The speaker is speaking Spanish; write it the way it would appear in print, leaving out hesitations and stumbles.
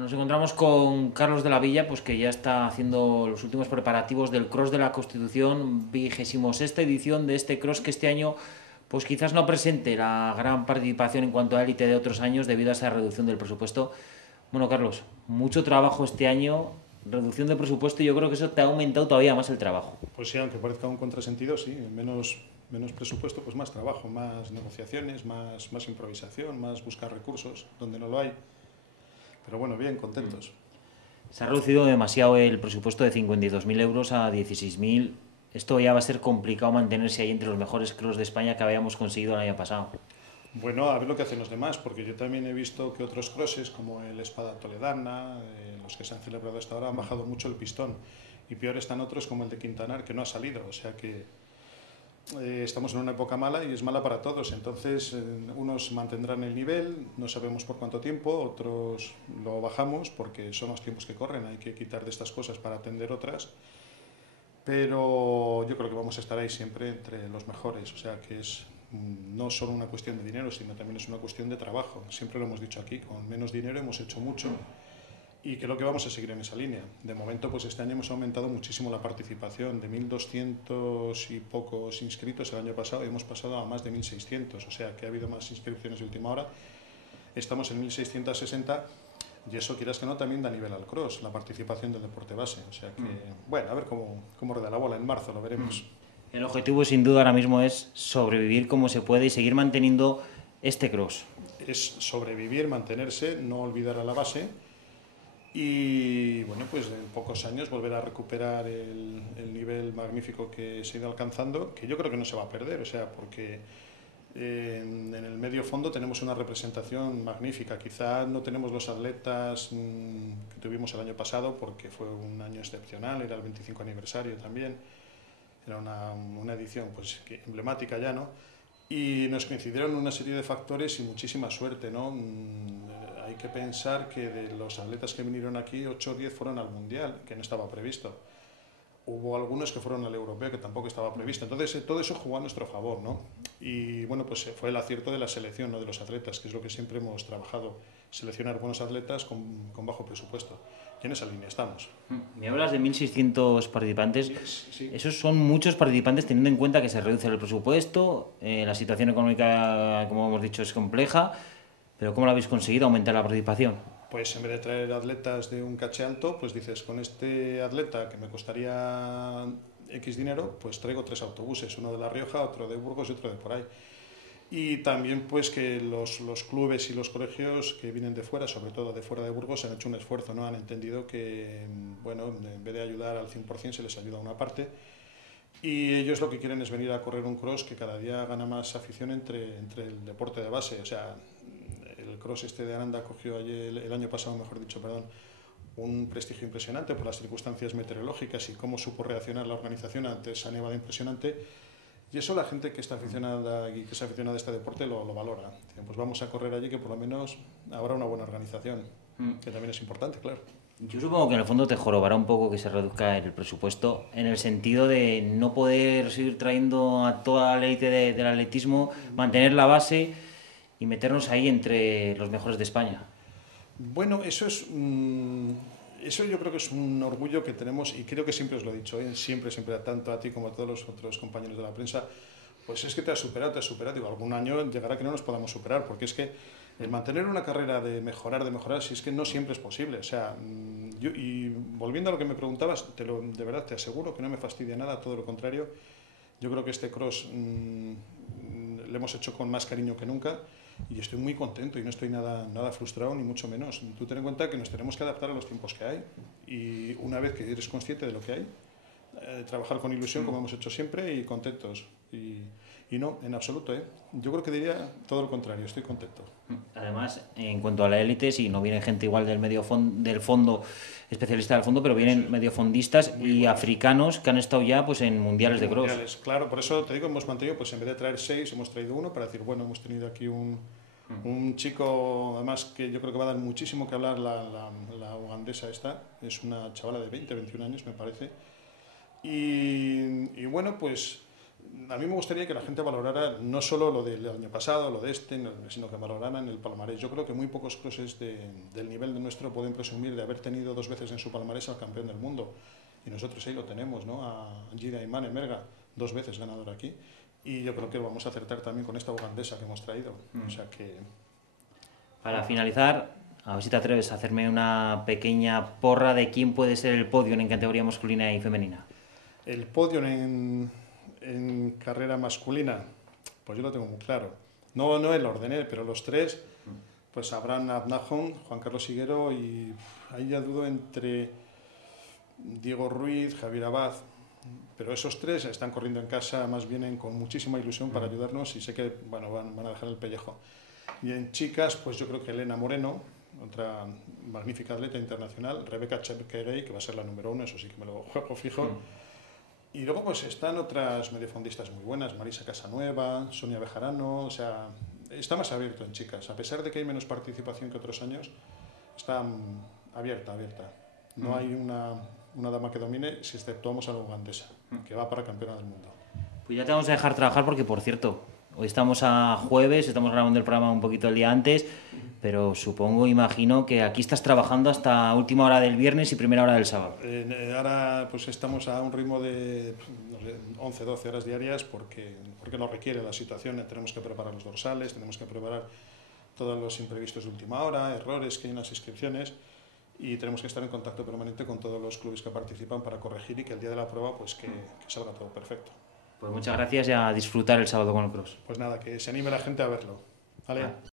Pues nos encontramos con Carlos de la Villa, pues que ya está haciendo los últimos preparativos del Cross de la Constitución, 26ª edición de este Cross que este año pues quizás no presente la gran participación en cuanto a élite de otros años debido a esa reducción del presupuesto. Bueno, Carlos, mucho trabajo este año, reducción de presupuesto y yo creo que eso te ha aumentado todavía más el trabajo. Pues sí, aunque parezca un contrasentido, sí, menos presupuesto, pues más trabajo, más negociaciones, más improvisación, más buscar recursos donde no lo hay. Pero bueno, bien, contentos. Se ha reducido demasiado el presupuesto de 52.000 euros a 16.000. Esto ya va a ser complicado mantenerse ahí entre los mejores cross de España que habíamos conseguido el año pasado. Bueno, a ver lo que hacen los demás, porque yo también he visto que otros crosses, como el Espada Toledana, los que se han celebrado hasta ahora, han bajado mucho el pistón. Y peor están otros como el de Quintanar, que no ha salido. O sea que estamos en una época mala y es mala para todos. Entonces, unos mantendrán el nivel, no sabemos por cuánto tiempo, otros lo bajamos porque son los tiempos que corren, hay que quitar de estas cosas para atender otras. Pero yo creo que vamos a estar ahí siempre entre los mejores, o sea que es no solo una cuestión de dinero, sino también es una cuestión de trabajo. Siempre lo hemos dicho aquí, con menos dinero hemos hecho mucho y creo que vamos a seguir en esa línea. De momento, pues este año hemos aumentado muchísimo la participación, de 1.200 y pocos inscritos el año pasado y hemos pasado a más de 1.600, o sea que ha habido más inscripciones de última hora. Estamos en 1.660 y eso, quieras que no, también da nivel al cross, la participación del deporte base. O sea que, bueno, a ver cómo rueda la bola en marzo, lo veremos. El objetivo sin duda ahora mismo es sobrevivir como se puede y seguir manteniendo este cross. Es sobrevivir, mantenerse, no olvidar a la base y, bueno, pues en pocos años volver a recuperar el nivel magnífico que se ha ido alcanzando, que yo creo que no se va a perder, o sea, porque en el medio fondo tenemos una representación magnífica. Quizá no tenemos los atletas que tuvimos el año pasado porque fue un año excepcional, era el 25 aniversario también, era una edición pues, emblemática ya, ¿no? Y nos coincidieron una serie de factores y muchísima suerte, ¿no? Hay que pensar que de los atletas que vinieron aquí, 8 o 10 fueron al Mundial, que no estaba previsto. Hubo algunos que fueron al europeo que tampoco estaba previsto. Entonces, todo eso jugó a nuestro favor, ¿no? Y bueno, pues fue el acierto de la selección, ¿no? De los atletas, que es lo que siempre hemos trabajado, seleccionar buenos atletas con bajo presupuesto. Y en esa línea estamos. Me hablas de 1.600 participantes. Sí, sí. Esos son muchos participantes teniendo en cuenta que se reduce el presupuesto, la situación económica, como hemos dicho, es compleja, pero ¿cómo lo habéis conseguido aumentar la participación? Pues en vez de traer atletas de un caché alto, pues dices, con este atleta que me costaría X dinero, pues traigo 3 autobuses, uno de La Rioja, otro de Burgos y otro de por ahí. Y también pues que los clubes y los colegios que vienen de fuera, sobre todo de fuera de Burgos, han hecho un esfuerzo, ¿no? Han entendido que, bueno, en vez de ayudar al 100% se les ayuda a una parte. Y ellos lo que quieren es venir a correr un cross que cada día gana más afición entre el deporte de base. O sea, el cross este de Aranda cogió ayer, el año pasado, mejor dicho, perdón, un prestigio impresionante por las circunstancias meteorológicas y cómo supo reaccionar la organización ante esa nevada impresionante. Y eso la gente que está aficionada y que se aficionada a este deporte lo valora. Dicen, pues vamos a correr allí que por lo menos habrá una buena organización, que también es importante, claro. Yo supongo que en el fondo te jorobará un poco que se reduzca el presupuesto en el sentido de no poder seguir trayendo a toda la élite del atletismo, mantener la base y meternos ahí entre los mejores de España. Bueno, eso yo creo que es un orgullo que tenemos y creo que siempre os lo he dicho, ¿eh? Siempre, tanto a ti como a todos los otros compañeros de la prensa, pues es que te has superado. Digo, algún año llegará que no nos podamos superar, porque es que el mantener una carrera de mejorar, si es que no siempre es posible. O sea, y volviendo a lo que me preguntabas, de verdad te aseguro que no me fastidia nada, todo lo contrario. Yo creo que este cross lo hemos hecho con más cariño que nunca y estoy muy contento y no estoy nada frustrado, ni mucho menos. Tú ten en cuenta que nos tenemos que adaptar a los tiempos que hay y una vez que eres consciente de lo que hay, trabajar con ilusión como hemos hecho siempre y contentos. Y no, en absoluto, ¿eh? Yo creo que diría todo lo contrario, estoy contento. Además, en cuanto a la élite, sí, no viene gente igual del fondo, especialista del fondo, pero vienen mediofondistas y africanos que han estado ya pues en mundiales de cross. Mundiales, claro, por eso te digo, hemos mantenido, pues en vez de traer 6, hemos traído uno para decir, bueno, hemos tenido aquí un chico, además que yo creo que va a dar muchísimo que hablar, la ugandesa esta, es una chavala de 20, 21 años me parece, y bueno, pues A mí me gustaría que la gente valorara no solo lo del año pasado, lo de este, sino que valoraran el palmarés. Yo creo que muy pocos crosses del nivel de nuestro pueden presumir de haber tenido 2 veces en su palmarés al campeón del mundo. Y nosotros ahí lo tenemos, ¿no? A Gira Imane Merga, 2 veces ganador aquí. Y yo creo que vamos a acertar también con esta ugandesa que hemos traído. O sea que... Para finalizar, a ver si te atreves a hacerme una pequeña porra de quién puede ser el podio en categoría masculina y femenina. El podio en carrera masculina, pues yo lo tengo muy claro. No el ordené, pero los 3, pues Abraham Abnahon, Juan Carlos Higuero, y ahí ya dudo entre Diego Ruiz, Javier Abad, pero esos 3 están corriendo en casa, más bien con muchísima ilusión para ayudarnos, y sé que bueno, van a dejar el pellejo. Y en chicas, pues yo creo que Elena Moreno, otra magnífica atleta internacional, Rebeca Chepkegei, que va a ser la número 1, eso sí que me lo juego fijo. Y luego pues están otras mediofondistas muy buenas, Marisa Casanueva, Sonia Bejarano, o sea, está más abierto en chicas, a pesar de que hay menos participación que otros años, está abierta. No hay una dama que domine, si exceptuamos a la ugandesa, que va para campeona del mundo. Pues ya te vamos a dejar trabajar porque, por cierto, hoy estamos a jueves, estamos grabando el programa un poquito el día antes, pero supongo, imagino que aquí estás trabajando hasta última hora del viernes y primera hora del sábado. Ahora pues estamos a un ritmo de no sé, 11, 12 horas diarias porque nos requiere la situación. Tenemos que preparar los dorsales, tenemos que preparar todos los imprevistos de última hora, errores que hay en las inscripciones, y tenemos que estar en contacto permanente con todos los clubes que participan para corregir y que el día de la prueba pues que salga todo perfecto. Pues muchas gracias y a disfrutar el sábado con el cross. Pues nada, que se anime la gente a verlo. ¿Vale?